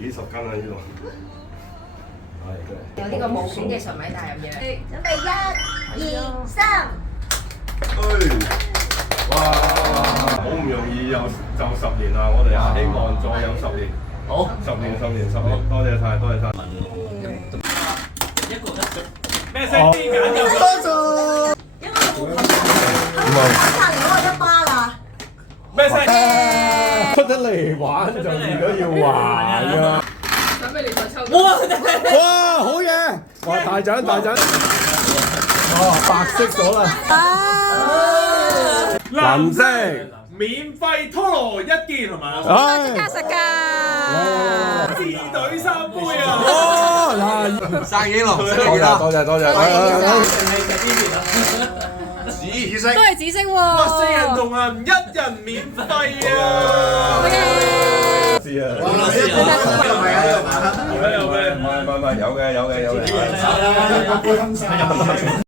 幾十斤啊呢度。有呢個冇片嘅純米大入嘢。準備1、2、3。哇！好唔容易又就10年啦，我哋希望再有10年。好，10年，多謝晒，多謝晒。一個咩聲？揀就應該冇咁大。隔離嗰個一巴啦。咩聲？出得嚟玩就變咗要玩㗎。準備嚟再抽。哇！哇，好嘢！哇，大獎！哦，白色咗啦。藍色。免費拖羅一件係嘛？實㗎。自隊3杯啊！哦，生意咯，多謝。都係紫色喎。哇！4人同行1人免費啊！知啊。有咩？唔係，有嘅。